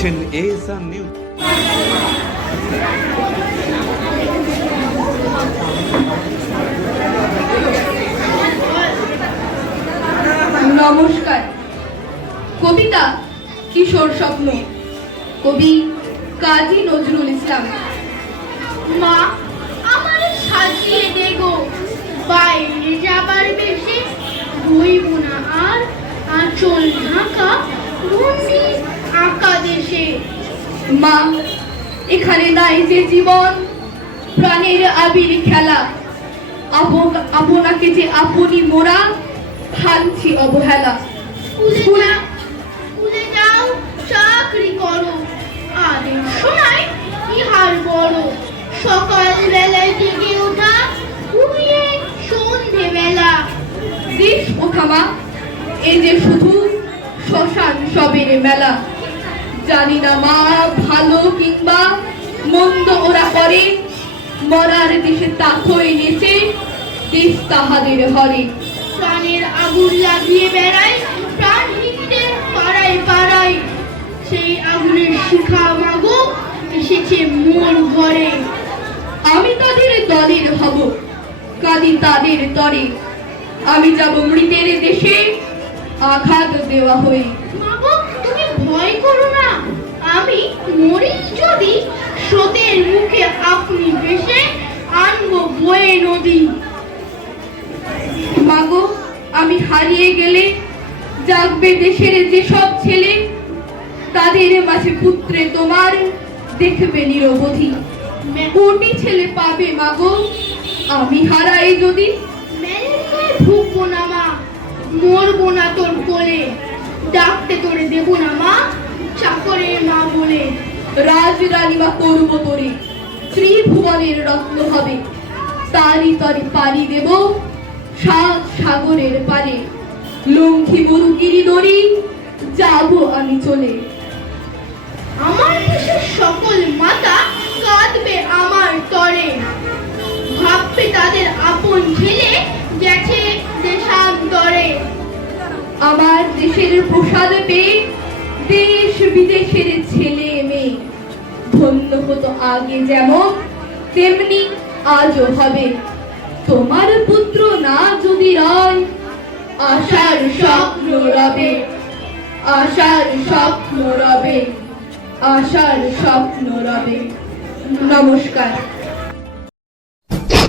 দেখছেন ASR news নমস্কার। কবিতা কিশোর স্বপ্ন। কবি কাজী নজরুল ইসলাম। মা মা এখানে নাই যে জীবন প্রাণের আবির খেলা। আপনাকে যে আপনি মোরা হানছি অবহেলা। স্কুলে স্কুলে যাও চাকরি করো। আদেশ শোনায় ইহার বড় সকাল বেলায় জেগে ওঠা ঘুমিয়ে সন্ধে বেলা। দিস ওঠামা এ যে শুধু শ্মশান সবের মেলা। জানি না মা ভালো কিংবা মন্দ ওরা করে। মরার দেশে তাকই নেচে দেশ তাহাদের হরে। প্রাণের আগুন লাগিয়ে বেড়ায় প্রাণহীনদের পাড়ায় পাড়ায়। সেই আগুনের শিখা মাগো এসেছে মোর ঘরে। আমি তাদের দলের হব কাঁদি তাদের তরে। আমি যাব মৃতের দেশে আঘাত দেওয়া হয়ে। মাগো তুমি ভয় করো না আমি মরি যদি স্রোতের মুখে আপনি ভেসে বয়ে নদী। মাগো আমি হারিয়ে গেলে জাগবে দেশের যেসব ছেলে তাদের মাঝে পুত্রে তোমার দেখবে নিরবধি। কোটি ছেলে পাবে মাগো? আমি হারাই যদি? ভুগবো না মা মরবো না তোর কোলে। ডাকতে তোরে দেবো না মা চাকরের মা বলে। রাজ রানীমা করব তোরে ত্রিভুবনের রত্ন হবে। তারি তরে পারি দেব। সাত সাগরের পারে লঙ্ঘি মরুগিরি দড়ি, যাব আমি চলে। আমার দেশের সকল মাতা কাঁদবে আমার তরে। ভাববে তাদের আপন ছেলে গেছে দেশান্তরে। আমার দেশের প্রসাদ পেয়ে দেশ বিদেশের ছেলে মেয়ে। ধন্য হতো আগে যেমন, তেমনি আজও হবে। তোমার পুত্র না যদি রয়, আশার স্বপ্ন রবে। আশার স্বপ্ন রবে। আশার স্বপ্ন রবে। নমস্কার।